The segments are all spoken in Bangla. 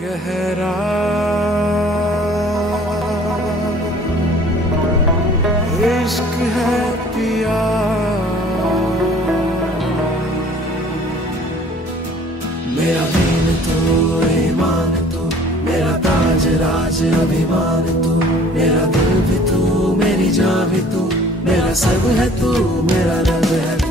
गहरा इश्क है पिया, मेरा दीन तू, ईमान तू, मेरा ताज राज अभिमान तू, मेरा दिल भी तू, मेरी जान भी तू, मेरा सब है तू, मेरा रब है तू।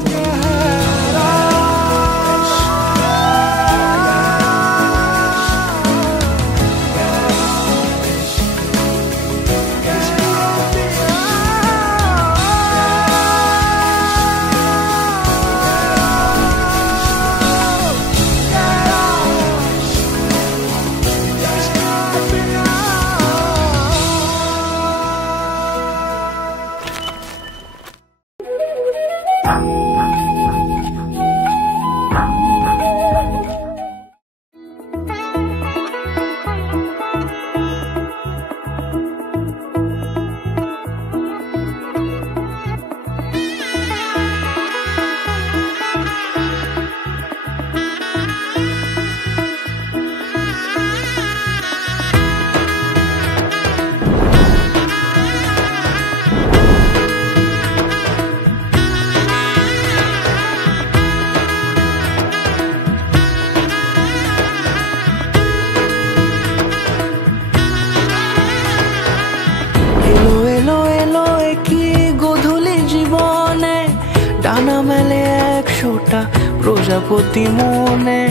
ডানা মেলে 100টা প্রজাপতি মনে,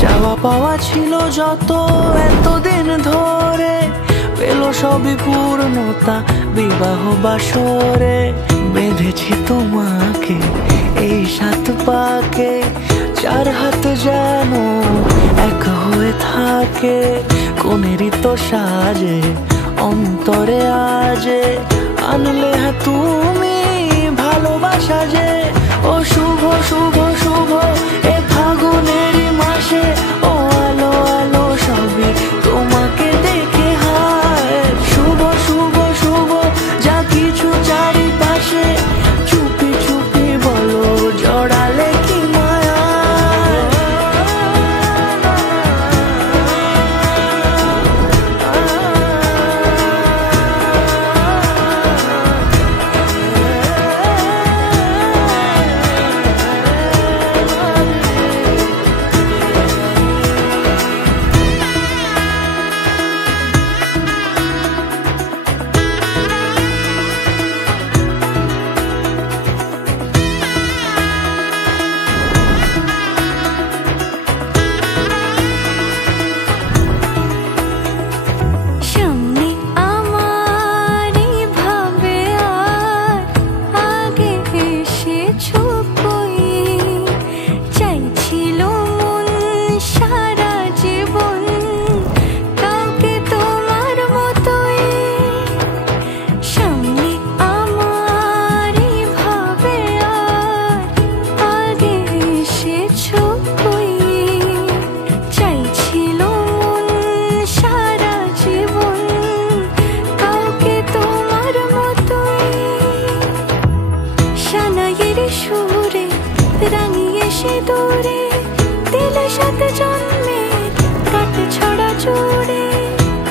চাওয়া পাওয়া ছিল যত এতদিন ধরে, পেল সবই পূর্ণতা বিবাহ বাসরে। বেঁধেছি তোমাকে এই 7 পাকে, 4 হাত যেন এক হয়ে থাকে, কোনেরই তো সাজে অন্তরে আজে, আনলে হ্যাঁ তুমি ভালোবাসা যে। ও শুভ শুভ শুভ এ ফাগুনেরই মাসে, ও আলো আলো সবই তোমাকে দেখে হায়। শুভ শুভ শুভ যা কিছু চারিপাশে, চুপি চুপি বলো জড়ালে কি মায়া।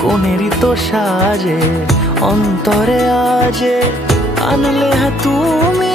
কোনেরই তো সাজে অন্তরে আজে, আনলে হ্যাঁ তুমি